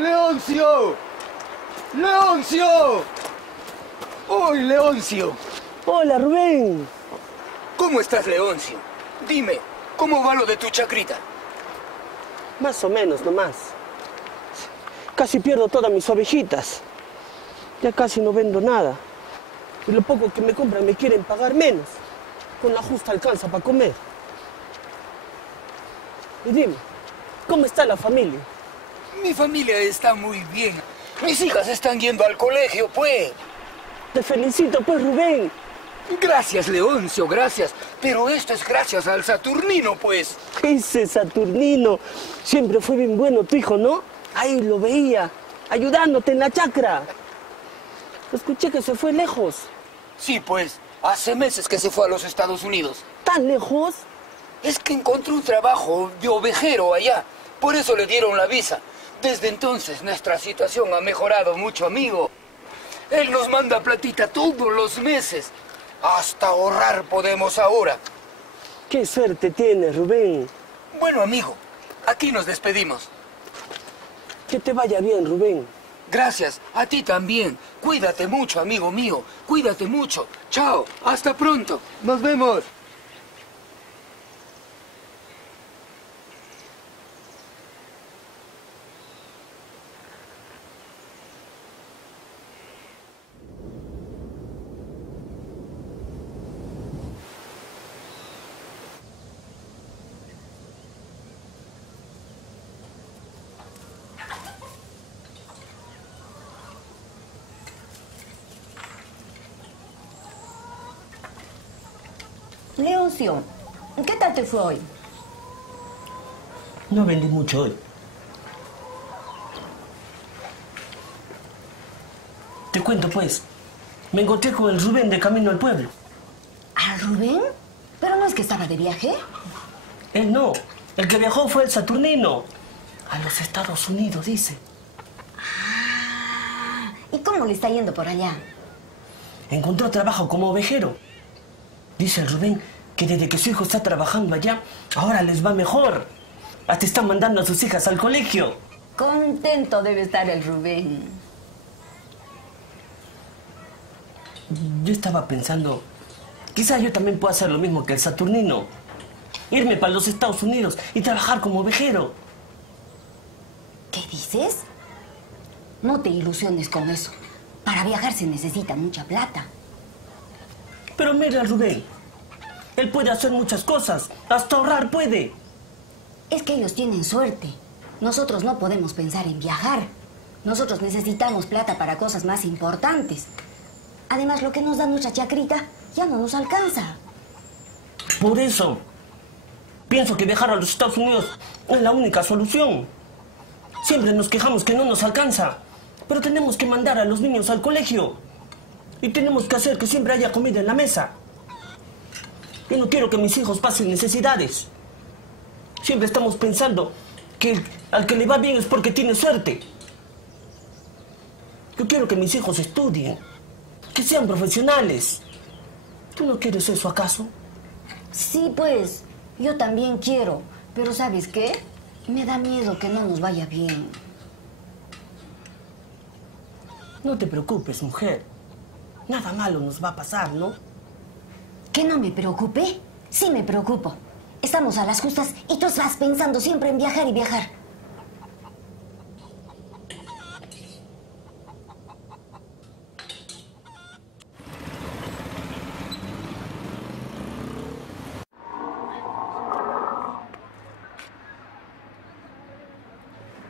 ¡Leoncio! ¡Leoncio! ¡Uy, Leoncio! Hola, Rubén. ¿Cómo estás, Leoncio? Dime, ¿cómo va lo de tu chacrita? Más o menos, nomás. Casi pierdo todas mis ovejitas. Ya casi no vendo nada. Y lo poco que me compran me quieren pagar menos. Con la justa alcanza para comer. Y dime, ¿cómo está la familia? Mi familia está muy bien. Mis hijas están yendo al colegio, pues. Te felicito, pues, Rubén. Gracias, Leoncio, gracias. Pero esto es gracias al Saturnino, pues. Ese Saturnino. Siempre fue bien bueno tu hijo, ¿no? Ahí lo veía, ayudándote en la chacra. Escuché que se fue lejos. Sí, pues. Hace meses que se fue a los Estados Unidos. ¿Tan lejos? Es que encontró un trabajo de ovejero allá. Por eso le dieron la visa. Desde entonces nuestra situación ha mejorado mucho, amigo. Él nos manda platita todos los meses. Hasta ahorrar podemos ahora. Qué suerte tienes, Rubén. Bueno, amigo, aquí nos despedimos. Que te vaya bien, Rubén. Gracias, a ti también. Cuídate mucho, amigo mío. Cuídate mucho. Chao, hasta pronto. Nos vemos. Leoncio, ¿qué tal te fue hoy? No vendí mucho hoy. Te cuento, pues. Me encontré con el Rubén de camino al pueblo. ¿A Rubén? ¿Pero no es que estaba de viaje? Él no. El que viajó fue el Saturnino. A los Estados Unidos, dice. Ah, ¿y cómo le está yendo por allá? Encontró trabajo como ovejero. Dice el Rubén que desde que su hijo está trabajando allá, ahora les va mejor. Hasta están mandando a sus hijas al colegio. Contento debe estar el Rubén. Yo estaba pensando, quizás yo también pueda hacer lo mismo que el Saturnino. Irme para los Estados Unidos y trabajar como ovejero. ¿Qué dices? No te ilusiones con eso. Para viajar se necesita mucha plata. Pero mira, Rubén, él puede hacer muchas cosas, hasta ahorrar puede. Es que ellos tienen suerte. Nosotros no podemos pensar en viajar. Nosotros necesitamos plata para cosas más importantes. Además, lo que nos da nuestra chacrita ya no nos alcanza. Por eso, pienso que viajar a los Estados Unidos es la única solución. Siempre nos quejamos que no nos alcanza, pero tenemos que mandar a los niños al colegio. Y tenemos que hacer que siempre haya comida en la mesa. Yo no quiero que mis hijos pasen necesidades. Siempre estamos pensando que al que le va bien es porque tiene suerte. Yo quiero que mis hijos estudien, que sean profesionales. ¿Tú no quieres eso acaso? Sí, pues, yo también quiero. Pero ¿sabes qué? Me da miedo que no nos vaya bien. No te preocupes, mujer. Nada malo nos va a pasar, ¿no? ¿Que no me preocupe? Sí me preocupo. Estamos a las justas y tú estás pensando siempre en viajar y viajar.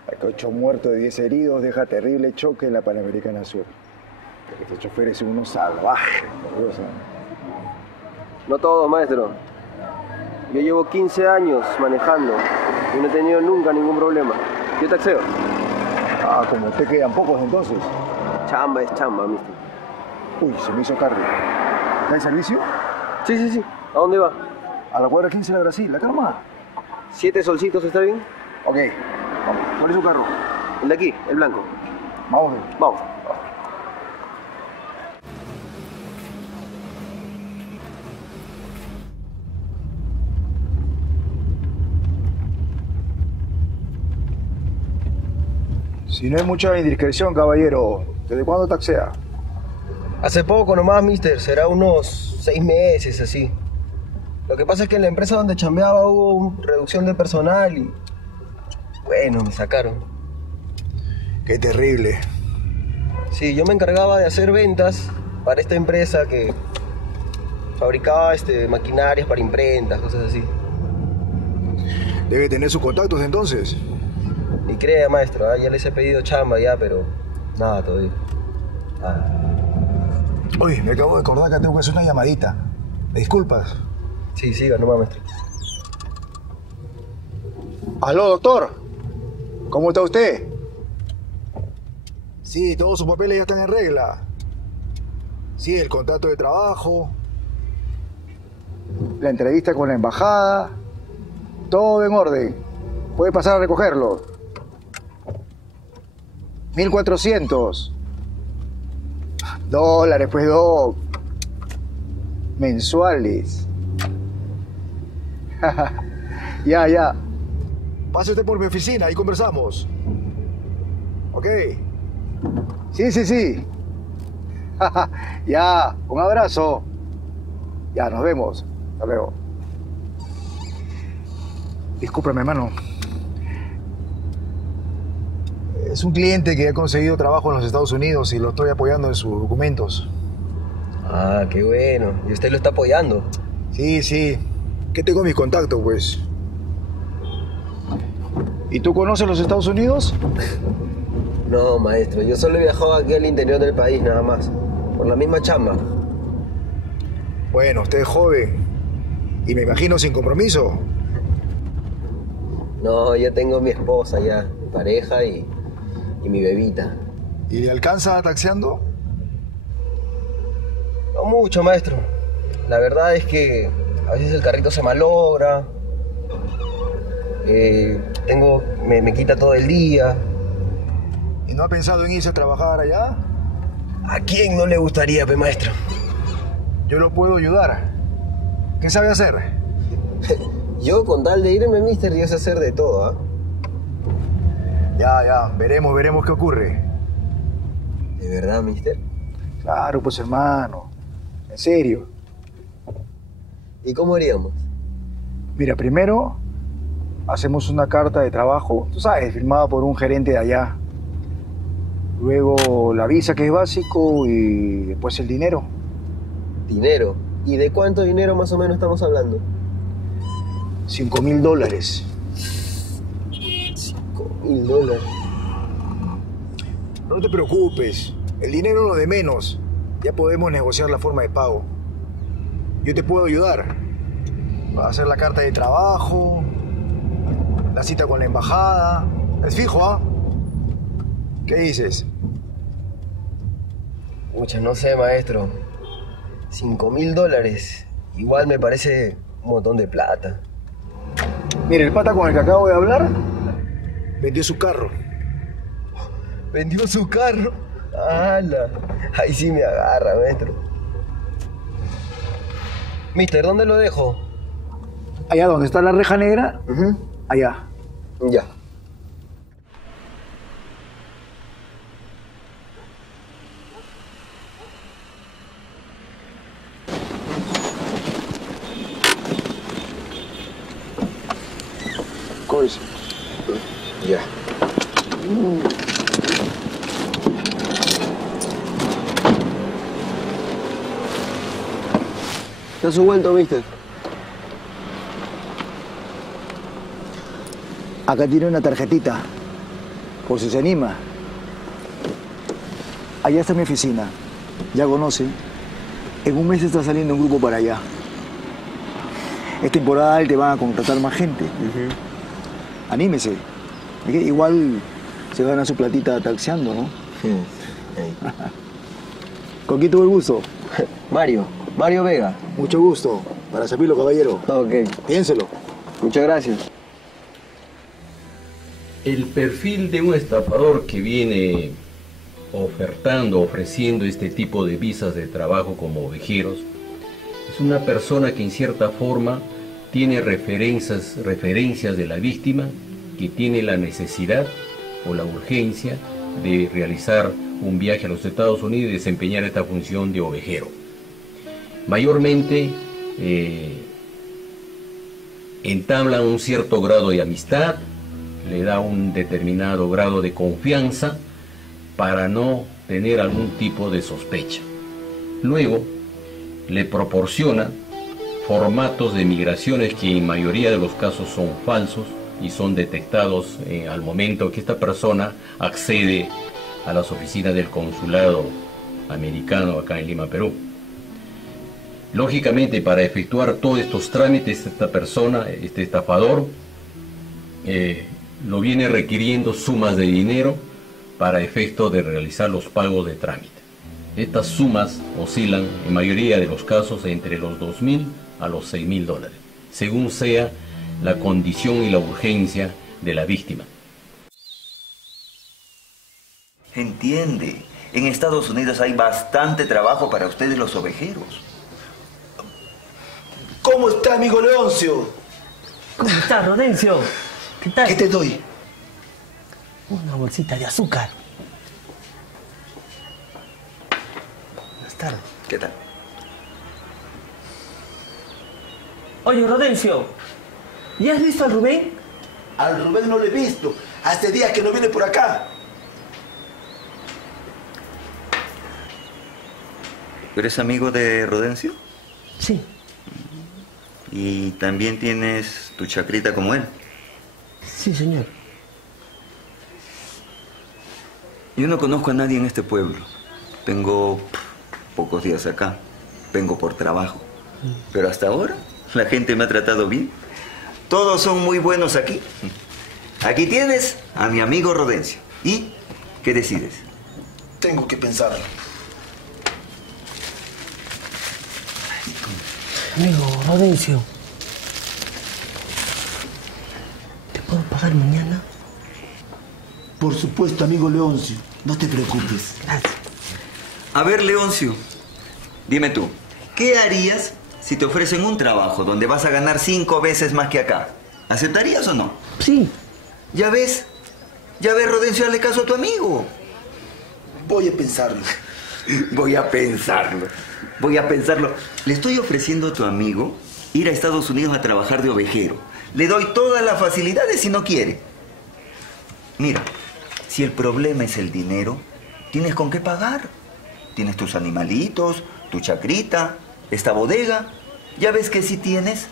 Hay 8 muertos y 10 heridos, deja terrible choque en la Panamericana Sur. Estos choferes son unos salvajes, por Dios, ¿no? No todo, maestro. Yo llevo 15 años manejando y no he tenido nunca ningún problema. Yo taxeo. Ah, como te quedan pocos entonces. Chamba es chamba, mister. Uy, se me hizo tarde. ¿Está en servicio? Sí, sí, sí. ¿A dónde va? A la cuadra 15 de la Brasil, acá nomás. 7 solcitos, ¿está bien? Ok, vamos. ¿Cuál es su carro? El de aquí, el blanco. Vamos, ven. Vamos. Si no hay mucha indiscreción, caballero, ¿desde cuándo taxea? Hace poco nomás, mister. Será unos 6 meses, así. Lo que pasa es que en la empresa donde chambeaba hubo reducción de personal y... bueno, me sacaron. Qué terrible. Sí, yo me encargaba de hacer ventas para esta empresa que fabricaba maquinarias para imprentas, cosas así. Debe tener sus contactos entonces. Ni crea, maestro, ya les he pedido chamba ya, pero nada todavía. Oye, me acabo de acordar que tengo que hacer una llamadita. ¿Me disculpas? Sí, siga nomás, maestro. Aló, doctor. ¿Cómo está usted? Sí, todos sus papeles ya están en regla. Sí, el contrato de trabajo, la entrevista con la embajada, todo en orden. Puede pasar a recogerlo. 1.400 dólares, pues, doc. Mensuales. Ya. Pase usted por mi oficina y conversamos. ¿Ok? Sí. Ya, un abrazo. Ya, nos vemos. Hasta luego. Discúlpame, hermano. Es un cliente que ha conseguido trabajo en los Estados Unidos y lo estoy apoyando en sus documentos. Ah, qué bueno. ¿Y usted lo está apoyando? Sí. ¿Qué tengo mis contactos, pues? ¿Y tú conoces los Estados Unidos? No, maestro. Yo solo he viajado aquí al interior del país, nada más. Por la misma chamba. Bueno, usted es joven. Y me imagino sin compromiso. No, ya tengo mi esposa ya, mi pareja y mi bebita. ¿Y le alcanza taxiando? No mucho, maestro. La verdad es que a veces el carrito se malogra. Me quita todo el día. ¿Y no ha pensado en irse a trabajar allá? ¿A quién no le gustaría, maestro? Yo lo puedo ayudar. ¿Qué sabe hacer? Yo, con tal de irme, mister, yo sé hacer de todo, ¿ah? Ya. Veremos qué ocurre. ¿De verdad, mister? Claro, pues, hermano. En serio. ¿Y cómo haríamos? Mira, primero hacemos una carta de trabajo, tú sabes, firmada por un gerente de allá. Luego la visa, que es básico, y después el dinero. ¿Dinero? ¿Y de cuánto dinero más o menos estamos hablando? $5.000. $5.000. No te preocupes, el dinero es lo de menos. Ya podemos negociar la forma de pago. Yo te puedo ayudar. Va a hacer la carta de trabajo, la cita con la embajada. Es fijo, ¿ah? ¿Qué dices? Mucha, no sé, maestro. $5.000. Igual me parece un montón de plata. Mira, el pata con el que acabo de hablar vendió su carro. ¿Vendió su carro? ¡Hala! Ahí sí me agarra, maestro. Mister, ¿dónde lo dejo? Allá donde está la reja negra, allá. Ya. Cois. Ya. ¿Está su vuelto, mister? Acá tiene una tarjetita, por si se anima. Allá está mi oficina, ya conoce. En un mes está saliendo un grupo para allá. Es temporada y te van a contratar más gente. Anímese. Es que igual se gana su platita taxiando, ¿no? ¿Con quién tuvo el gusto? Mario Vega. Mucho gusto. Para servirlo, caballero. Ok. Piénselo. Muchas gracias. El perfil de un estafador que viene ofreciendo este tipo de visas de trabajo como ovejeros, es una persona que en cierta forma tiene referencias de la víctima, que tiene la necesidad o la urgencia de realizar un viaje a los Estados Unidos y desempeñar esta función de ovejero. Mayormente entablan un cierto grado de amistad, le da un determinado grado de confianza para no tener algún tipo de sospecha. Luego le proporciona formatos de migraciones que en mayoría de los casos son falsos y son detectados al momento que esta persona accede a las oficinas del consulado americano acá en Lima, Perú. Lógicamente, para efectuar todos estos trámites, esta persona, este estafador, lo viene requiriendo sumas de dinero para efecto de realizar los pagos de trámite. Estas sumas oscilan en mayoría de los casos entre los $2.000 a los $6.000, según sea la condición y la urgencia de la víctima. Entiende, en Estados Unidos hay bastante trabajo para ustedes los ovejeros. ¿Cómo está, amigo Leoncio? ¿Cómo estás, Rodencio? ¿Qué tal? ¿Qué te doy? Una bolsita de azúcar. Buenas tardes. ¿Qué tal? Oye, Rodencio, ¿ya has visto al Rubén? Al Rubén no lo he visto. Hace días que no viene por acá. ¿Eres amigo de Rodencio? Sí. ¿Y también tienes tu chacrita como él? Sí, señor. Yo no conozco a nadie en este pueblo. Tengo pocos días acá. Vengo por trabajo. Pero hasta ahora la gente me ha tratado bien. Todos son muy buenos aquí. Aquí tienes a mi amigo Rodencio. ¿Y qué decides? Tengo que pensarlo. Amigo Rodencio, ¿te puedo pagar mañana? Por supuesto, amigo Leoncio. No te preocupes. Gracias. A ver, Leoncio, dime tú, ¿qué harías si te ofrecen un trabajo donde vas a ganar 5 veces más que acá? ¿Aceptarías o no? Sí. Ya ves, Rodencio, hazle caso a tu amigo. Voy a pensarlo. Voy a pensarlo. Le estoy ofreciendo a tu amigo ir a Estados Unidos a trabajar de ovejero. Le doy todas las facilidades si no quiere. Mira, si el problema es el dinero, tienes con qué pagar. Tienes tus animalitos, tu chacrita, esta bodega. Ya ves que sí tienes.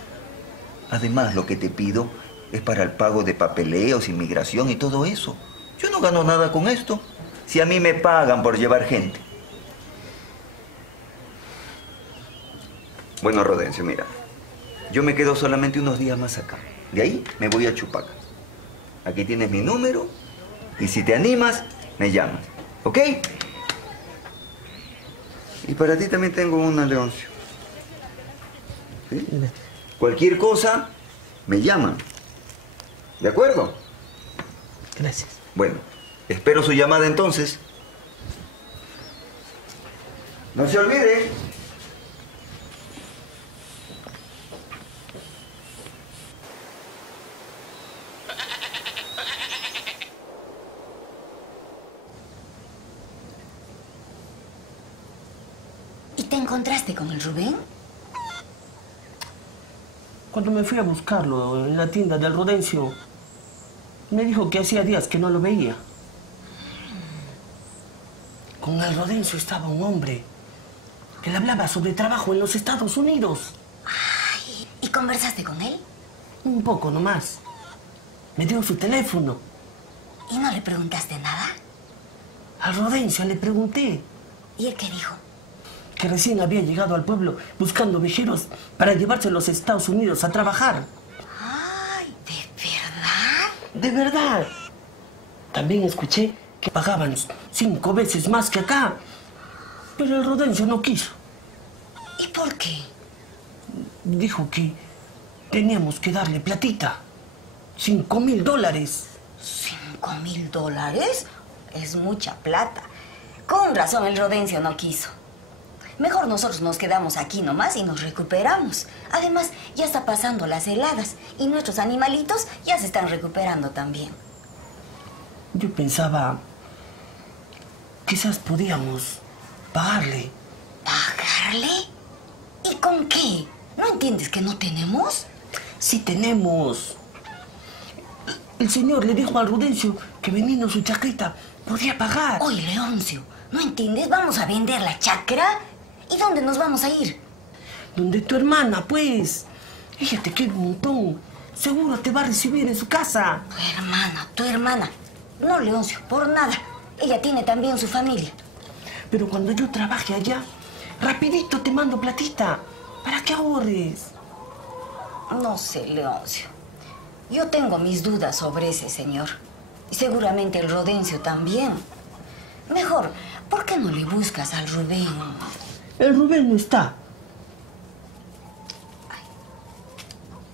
Además, lo que te pido es para el pago de papeleos, inmigración y todo eso. Yo no gano nada con esto. Si a mí me pagan por llevar gente. Bueno, Rodencio, mira. Yo me quedo solamente unos días más acá. De ahí me voy a Chupaca. Aquí tienes mi número. Y si te animas, me llamas. ¿Ok? Y para ti también tengo una, Leoncio. ¿Sí? Cualquier cosa, me llaman. ¿De acuerdo? Gracias. Bueno, espero su llamada entonces. No se olvide. ¿Y te encontraste con el Rubén? Cuando me fui a buscarlo en la tienda del Rodencio, me dijo que hacía días que no lo veía. Con el Rodencio estaba un hombre que le hablaba sobre trabajo en los Estados Unidos. Ay, ¿y conversaste con él? Un poco nomás. Me dio su teléfono. ¿Y no le preguntaste nada? Al Rodencio le pregunté ¿Y él qué dijo? que recién había llegado al pueblo buscando ovejeros para llevarse a los Estados Unidos a trabajar. Ay, ¿de verdad? De verdad. También escuché que pagaban 5 veces más que acá. Pero el Rodencio no quiso. ¿Y por qué? Dijo que teníamos que darle platita. $5.000. ¿$5.000? Es mucha plata. Con razón el Rodencio no quiso. Mejor nosotros nos quedamos aquí nomás y nos recuperamos. Además, ya está pasando las heladas y nuestros animalitos ya se están recuperando también. Yo pensaba quizás podíamos pagarle. ¿Pagarle? ¿Y con qué? ¿No entiendes que no tenemos? Sí tenemos. El señor le dijo al Rudencio que vendiendo su chacrita podía pagar. Oye, Leoncio, ¿no entiendes? ¿Vamos a vender la chacra? ¿Y dónde nos vamos a ir? Donde tu hermana, pues. Ella te quiere un montón. Seguro te va a recibir en su casa. Tu hermana. No, Leoncio, por nada. Ella tiene también su familia. Pero cuando yo trabaje allá, rapidito te mando platita, para que ahorres. No sé, Leoncio. Yo tengo mis dudas sobre ese señor. Y seguramente el Rudencio también. Mejor, ¿por qué no le buscas al Rubén? El Rubén no está.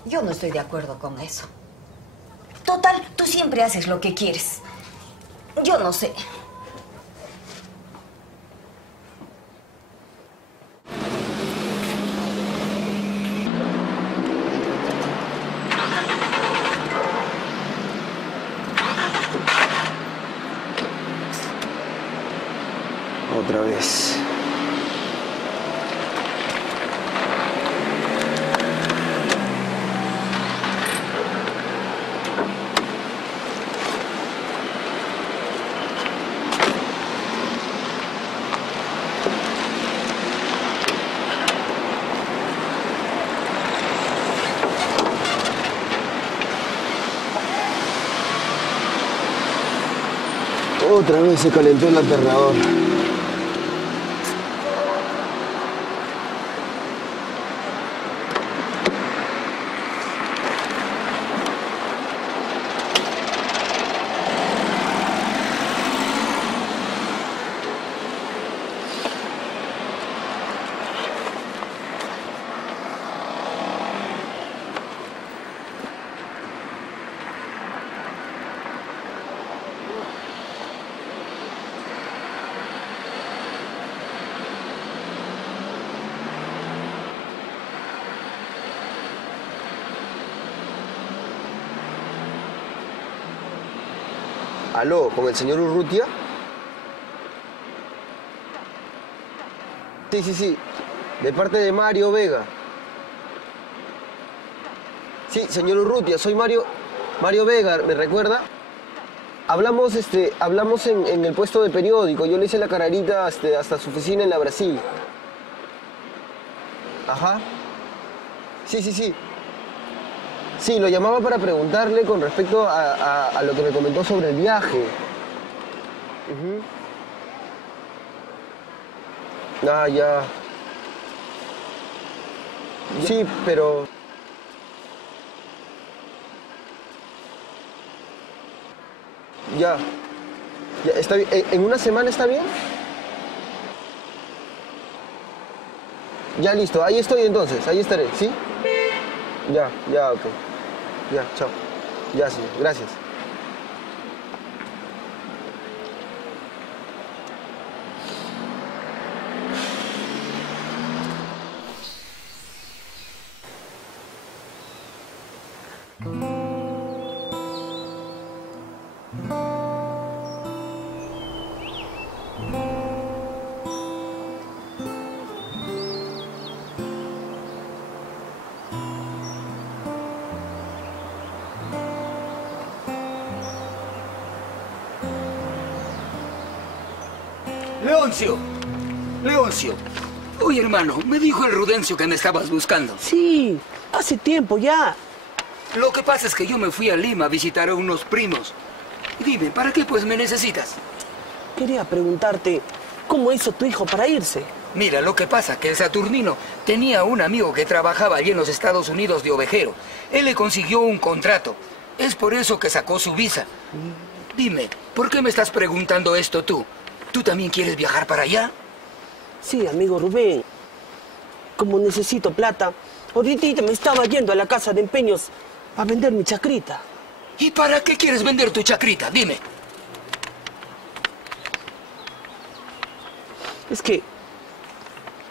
Yo no estoy de acuerdo con eso. Total, tú siempre haces lo que quieres. Yo no sé. Otra vez. Otra vez se calentó el alternador. Aló, ¿con el señor Urrutia? Sí, de parte de Mario Vega. Sí, señor Urrutia, soy Mario Vega, ¿me recuerda? Hablamos en el puesto de periódico, yo le hice la carrerita hasta su oficina en la Brasil. Ajá. Sí. Sí, lo llamaba para preguntarle con respecto a lo que me comentó sobre el viaje. Ah, ya. Sí, pero... Ya, está bien. ¿En una semana está bien? Ya, listo. Ahí estoy entonces. Ahí estaré, ¿sí? Ya, ok. Ya, chao. Ya, sí, gracias. Leoncio. Oye, hermano, me dijo el Rudencio que me estabas buscando. Sí, hace tiempo ya. Lo que pasa es que yo me fui a Lima a visitar a unos primos. Dime, ¿para qué pues me necesitas? Quería preguntarte, ¿cómo hizo tu hijo para irse? Mira, lo que pasa es que el Saturnino tenía un amigo que trabajaba allí en los Estados Unidos de ovejero. Él le consiguió un contrato. Es por eso que sacó su visa. Dime, ¿por qué me estás preguntando esto tú? ¿Tú también quieres viajar para allá? Sí, amigo Rubén. Como necesito plata, ahorita me estaba yendo a la casa de empeños a vender mi chacrita. ¿Y para qué quieres vender tu chacrita? Dime. Es que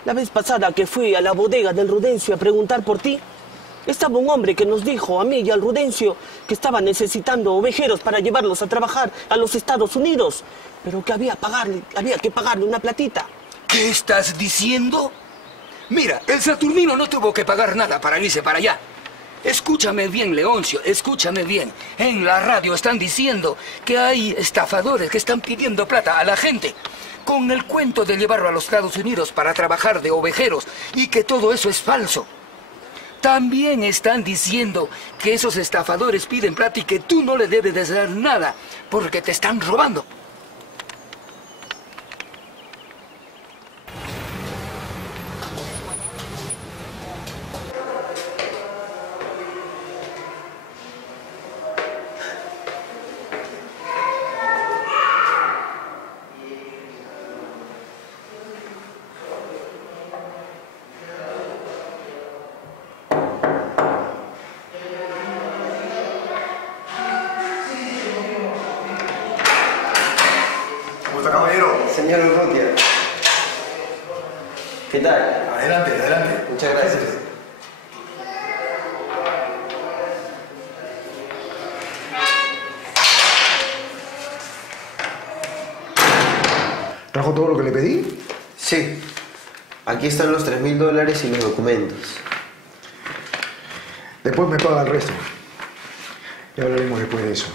la vez pasada que fui a la bodega del Rudencio a preguntar por ti, Estaba un hombre que nos dijo, a mí y al Rudencio, que estaba necesitando ovejeros para llevarlos a trabajar a los Estados Unidos, pero que había que pagarle una platita. ¿Qué estás diciendo? Mira, el Saturnino no tuvo que pagar nada para irse para allá. Escúchame bien, Leoncio, escúchame bien. En la radio están diciendo que hay estafadores que están pidiendo plata a la gente con el cuento de llevarlo a los Estados Unidos para trabajar de ovejeros y que todo eso es falso. También están diciendo que esos estafadores piden plata y que tú no le debes de hacer nada porque te están robando. Señor Urrutia. ¿Qué tal? Adelante, adelante. Muchas gracias. ¿Trajo todo lo que le pedí? Sí. Aquí están los $3.000 y los documentos. Después me paga el resto. Ya hablaremos después de eso.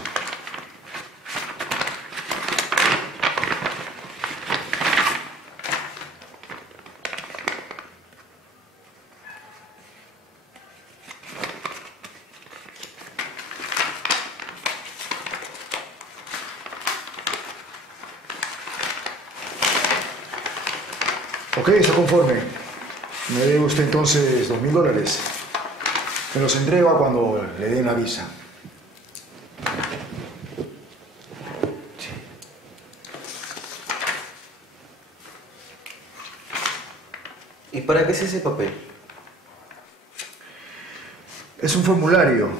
Ok, está conforme. Me debe usted entonces $2.000. Me los entrega cuando le den la visa. Sí. ¿Y para qué es ese papel? Es un formulario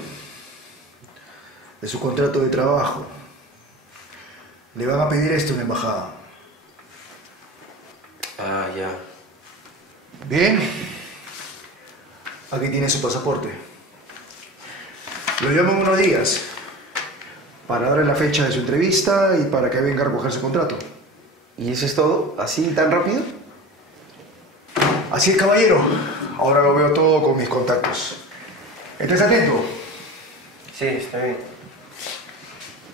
de su contrato de trabajo. Le van a pedir esto en la embajada. Ah, ya. Bien. Aquí tiene su pasaporte. Lo llamo en unos días para darle la fecha de su entrevista y para que venga a recoger su contrato. ¿Y eso es todo? ¿Así tan rápido? Así es, caballero. Ahora lo veo todo con mis contactos. ¿Estás atento? Sí, está bien.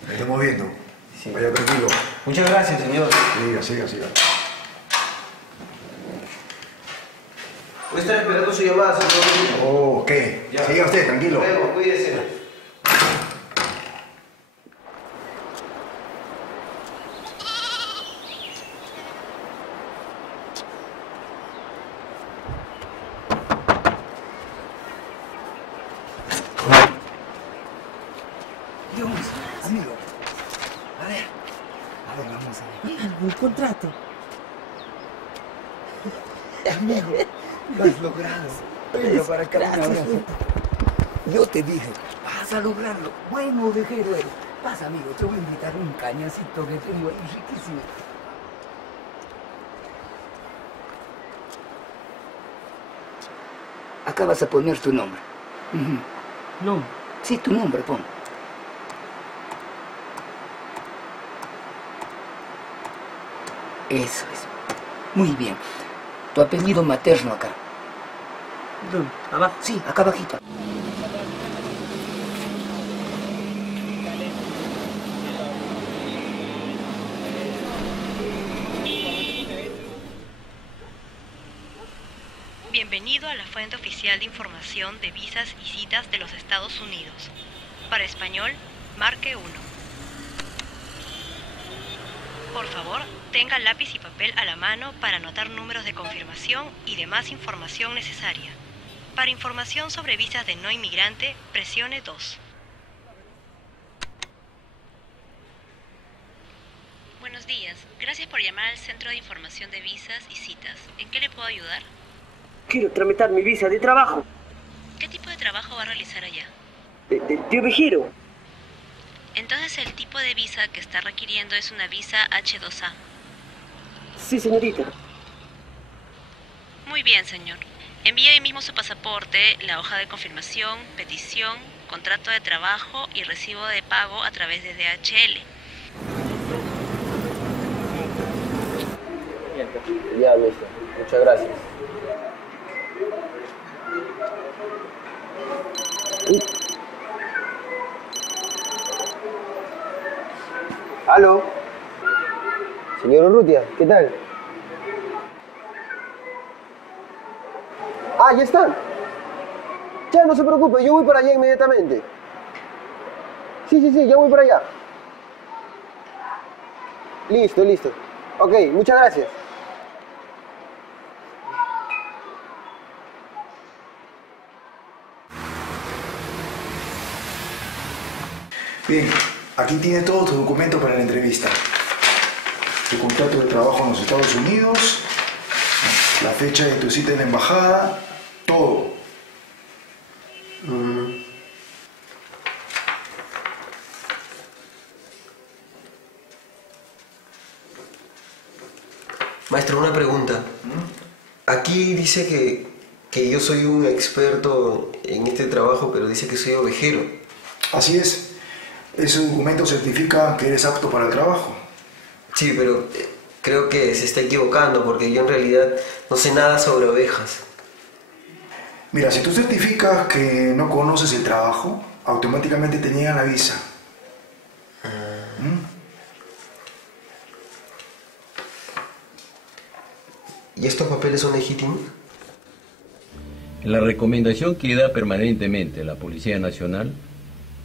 Me estamos viendo. Sí. Vaya tranquilo. Muchas gracias, señor. Siga. Voy a estar esperando su llamada, señor. Oh, ¿qué? Ya. Siga usted, tranquilo. Luego, cuídese. Dios, amigo. A ver, vamos a ver. El contrato. Amigo, lo has logrado. Venga para acá, un abrazo. Yo te dije, vas a lograrlo. Buen ovejero eres. Pasa, amigo, te voy a invitar un cañacito que tengo ahí riquísimo. Acá vas a poner tu nombre. No. Sí, tu nombre, pon. Eso es. Muy bien. Tu apellido materno acá. ¿Dónde? ¿Abajo? Sí, acá abajito. Bienvenido a la fuente oficial de información de visas y citas de los Estados Unidos. Para español, marque 1. Por favor, tenga lápiz y papel a la mano para anotar números de confirmación y demás información necesaria. Para información sobre visas de no inmigrante, presione 2. Buenos días. Gracias por llamar al Centro de Información de Visas y Citas. ¿En qué le puedo ayudar? Quiero tramitar mi visa de trabajo. ¿Qué tipo de trabajo va a realizar allá? De ovejero. Entonces el tipo de visa que está requiriendo es una visa H2A. Sí, señorita. Muy bien, señor. Envíe ahí mismo su pasaporte, la hoja de confirmación, petición, contrato de trabajo y recibo de pago a través de DHL. Ya, mister. Muchas gracias. ¿Aló? Señor Urrutia, ¿qué tal? Ah, ya está. Ya, no se preocupe, yo voy para allá inmediatamente. Sí, ya voy para allá. Listo. Ok, muchas gracias. Bien, aquí tienes todos tus documentos para la entrevista. Tu contrato de trabajo en los Estados Unidos, la fecha de tu cita en la embajada, todo. Maestro, una pregunta. Aquí dice que yo soy un experto en este trabajo, pero dice que soy ovejero. Así es. Ese documento certifica que eres apto para el trabajo. Sí, pero creo que se está equivocando porque yo en realidad no sé nada sobre ovejas. Mira, si tú certificas que no conoces el trabajo, automáticamente te niegan la visa. ¿Y estos papeles son legítimos? La recomendación que da permanentemente la Policía Nacional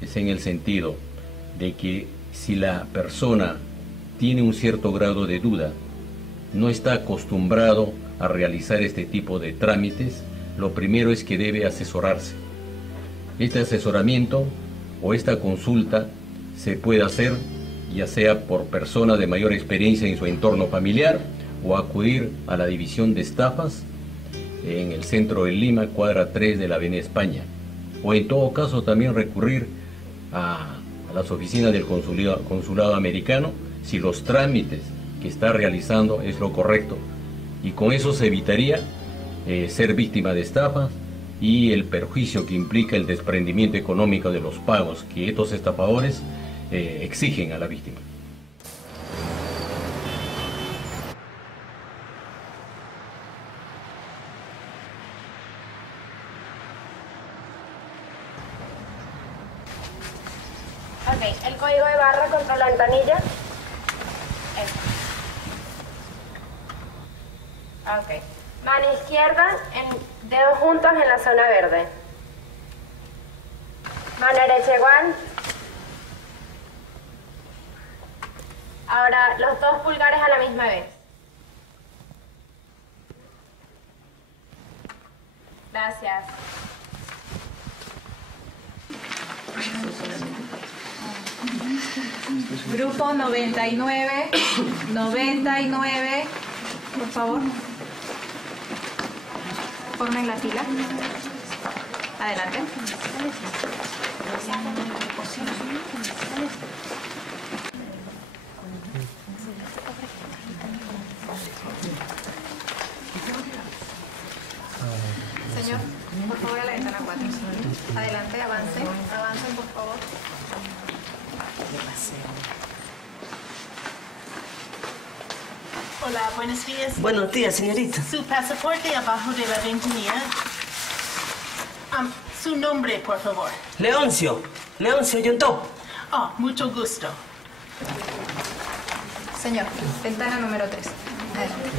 es en el sentido de que si la persona tiene un cierto grado de duda, no está acostumbrado a realizar este tipo de trámites, lo primero es que debe asesorarse. Este asesoramiento o esta consulta se puede hacer ya sea por persona de mayor experiencia en su entorno familiar o acudir a la División de Estafas en el centro de Lima, cuadra 3 de la Avenida España, o en todo caso también recurrir a las oficinas del consulado americano si los trámites que está realizando es lo correcto, y con eso se evitaría ser víctima de estafas y el perjuicio que implica el desprendimiento económico de los pagos que estos estafadores exigen a la víctima. Ok, el código de barra contra la ventanilla. Eso. Ok. Mano izquierda, dedos juntos en la zona verde. Mano derecha igual. Ahora los dos pulgares a la misma vez. Gracias. Grupo 99, 99, por favor. Formen la fila. Adelante. Señor, por favor a la ventana 4. Adelante, avancen. Avancen, por favor. Hola, buenos días. Buenos días, señorita. Su pasaporte abajo de la ventanilla. Su nombre, por favor. Leoncio Yontop. Oh, mucho gusto. Señor, ventana número 3. Adelante.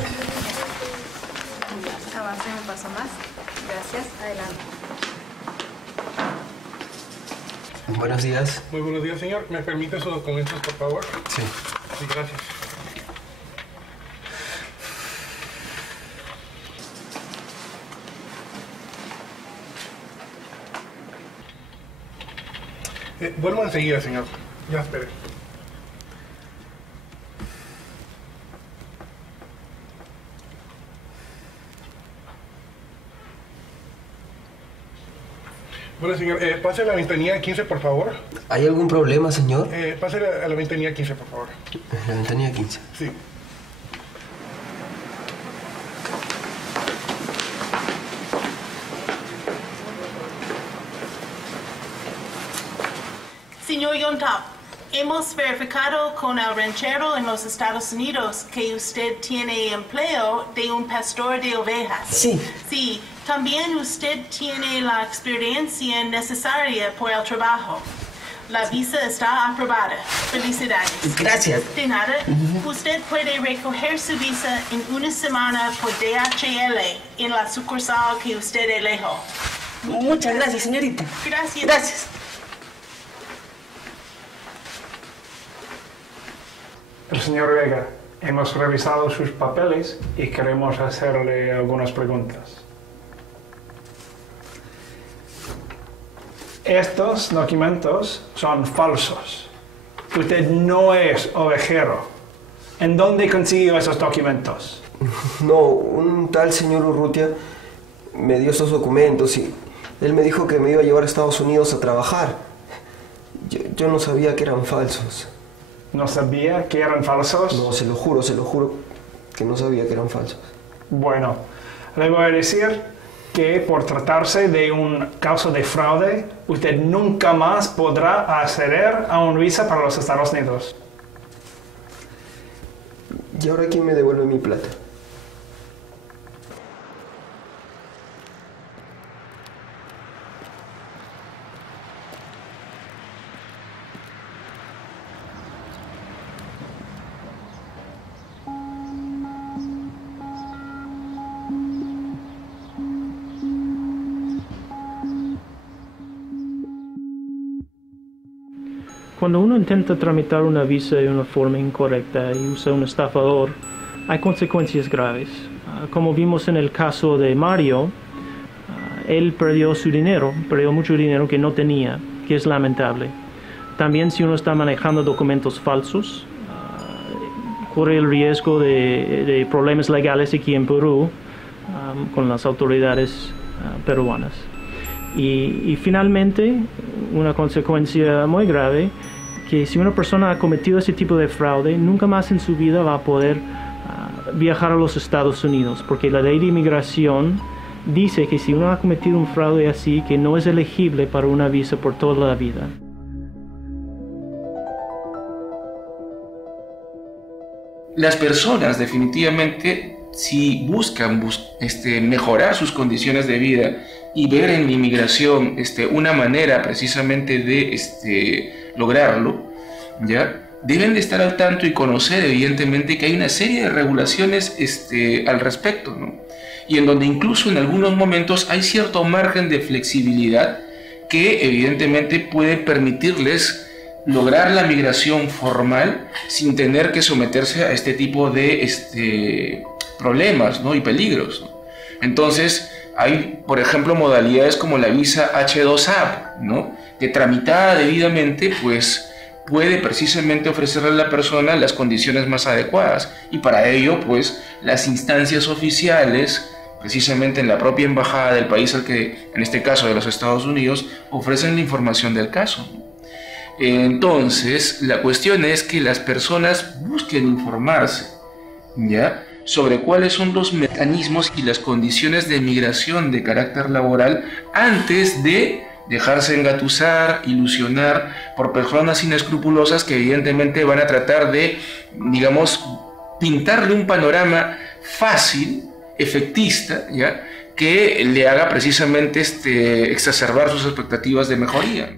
Avancen un paso más. Gracias. Adelante. Buenos días. Muy buenos días, señor. ¿Me permite sus documentos, por favor? Sí. Sí, gracias. Vuelvo enseguida, señor. Ya espere. Bueno, señor, pase a la ventanilla 15, por favor. ¿Hay algún problema, señor? Pase a la ventanilla 15, por favor. La ventanilla 15. Sí. Señor Yontap, hemos verificado con el ranchero en los Estados Unidos que usted tiene empleo de un pastor de ovejas. Sí. Sí, también usted tiene la experiencia necesaria por el trabajo. La visa está aprobada. Felicidades. Gracias. De nada. Usted puede recoger su visa en una semana por DHL en la sucursal que usted eligió. Muchas gracias, señorita. Gracias. Gracias. El señor Vega, hemos revisado sus papeles y queremos hacerle algunas preguntas. Estos documentos son falsos. Usted no es ovejero. ¿En dónde consiguió esos documentos? No, un tal señor Urrutia me dio esos documentos y él me dijo que me iba a llevar a Estados Unidos a trabajar. Yo no sabía que eran falsos. ¿No sabía que eran falsos? No, se lo juro que no sabía que eran falsos. Bueno, le voy a decir que por tratarse de un caso de fraude, usted nunca más podrá acceder a un visa para los Estados Unidos. ¿Y ahora quién me devuelve mi plata? Cuando uno intenta tramitar una visa de una forma incorrecta y usa un estafador, hay consecuencias graves. Como vimos en el caso de Mario, él perdió su dinero, perdió mucho dinero que no tenía, que es lamentable. También si uno está manejando documentos falsos, corre el riesgo de problemas legales aquí en Perú con las autoridades peruanas. Y finalmente, una consecuencia muy grave, que si una persona ha cometido ese tipo de fraude, nunca más en su vida va a poder viajar a los Estados Unidos, porque la ley de inmigración dice que si uno ha cometido un fraude así, que no es elegible para una visa por toda la vida. Las personas definitivamente, si buscan mejorar sus condiciones de vida y ver en la inmigración una manera precisamente de lograrlo, ¿ya? Deben de estar al tanto y conocer evidentemente que hay una serie de regulaciones al respecto, ¿no? Y en donde incluso en algunos momentos hay cierto margen de flexibilidad que evidentemente puede permitirles lograr la migración formal sin tener que someterse a este tipo de problemas, ¿no? Y peligros, ¿no? Entonces hay, por ejemplo, modalidades como la visa H2AP, ¿no? Que tramitada debidamente, pues puede precisamente ofrecerle a la persona las condiciones más adecuadas, y para ello, pues las instancias oficiales, precisamente en la propia embajada del país al que, en este caso de los Estados Unidos, ofrecen la información del caso. Entonces, la cuestión es que las personas busquen informarse, ¿ya?, sobre cuáles son los mecanismos y las condiciones de migración de carácter laboral antes de dejarse engatusar, ilusionar por personas inescrupulosas que evidentemente van a tratar de, digamos, pintarle un panorama fácil, efectista, ¿ya?, que le haga precisamente exacerbar sus expectativas de mejoría.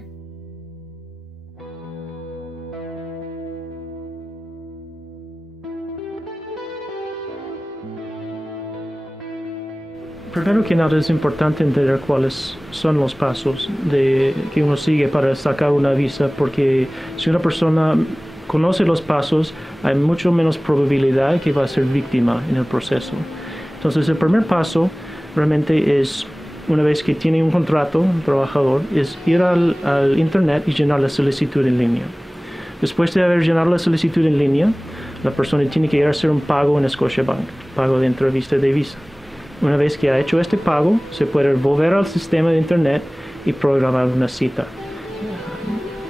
Primero que nada es importante entender cuáles son los pasos que uno sigue para sacar una visa, porque si una persona conoce los pasos, hay mucho menos probabilidad que va a ser víctima en el proceso. Entonces el primer paso realmente es, una vez que tiene un contrato, un trabajador, es ir al internet y llenar la solicitud en línea. Después de haber llenado la solicitud en línea, la persona tiene que ir a hacer un pago en Scotiabank, pago de entrevista de visa. Una vez que ha hecho este pago, se puede volver al sistema de internet y programar una cita.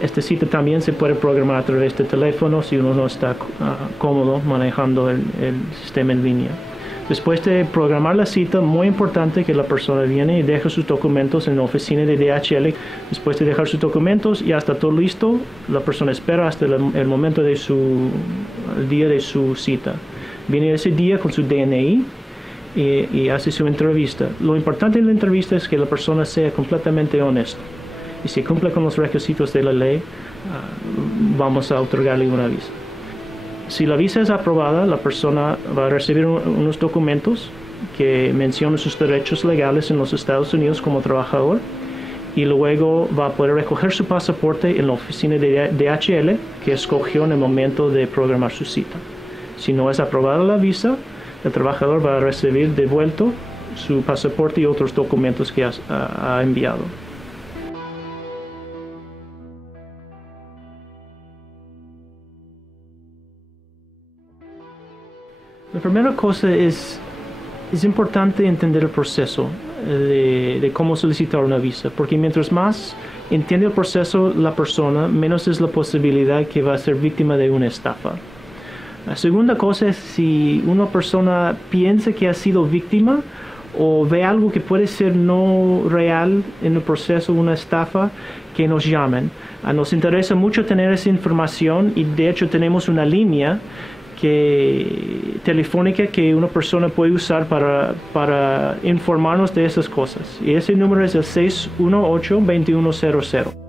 Esta cita también se puede programar a través de teléfono si uno no está cómodo manejando el sistema en línea. Después de programar la cita, muy importante que la persona viene y deje sus documentos en la oficina de DHL. Después de dejar sus documentos, ya está todo listo. La persona espera hasta el momento de el día de su cita. Viene ese día con su DNI y hace su entrevista. Lo importante en la entrevista es que la persona sea completamente honesta. Y si cumple con los requisitos de la ley, vamos a otorgarle una visa. Si la visa es aprobada, la persona va a recibir unos documentos que mencionan sus derechos legales en los Estados Unidos como trabajador y luego va a poder recoger su pasaporte en la oficina de DHL que escogió en el momento de programar su cita. Si no es aprobada la visa, el trabajador va a recibir devuelto su pasaporte y otros documentos que ha enviado. La primera cosa es importante entender el proceso de cómo solicitar una visa, porque mientras más entiende el proceso la persona, menos es la posibilidad que va a ser víctima de una estafa. La segunda cosa es si una persona piensa que ha sido víctima o ve algo que puede ser no real en el proceso, una estafa, que nos llamen. Nos interesa mucho tener esa información y de hecho tenemos una línea telefónica que una persona puede usar para informarnos de esas cosas. Y ese número es el 618-2100.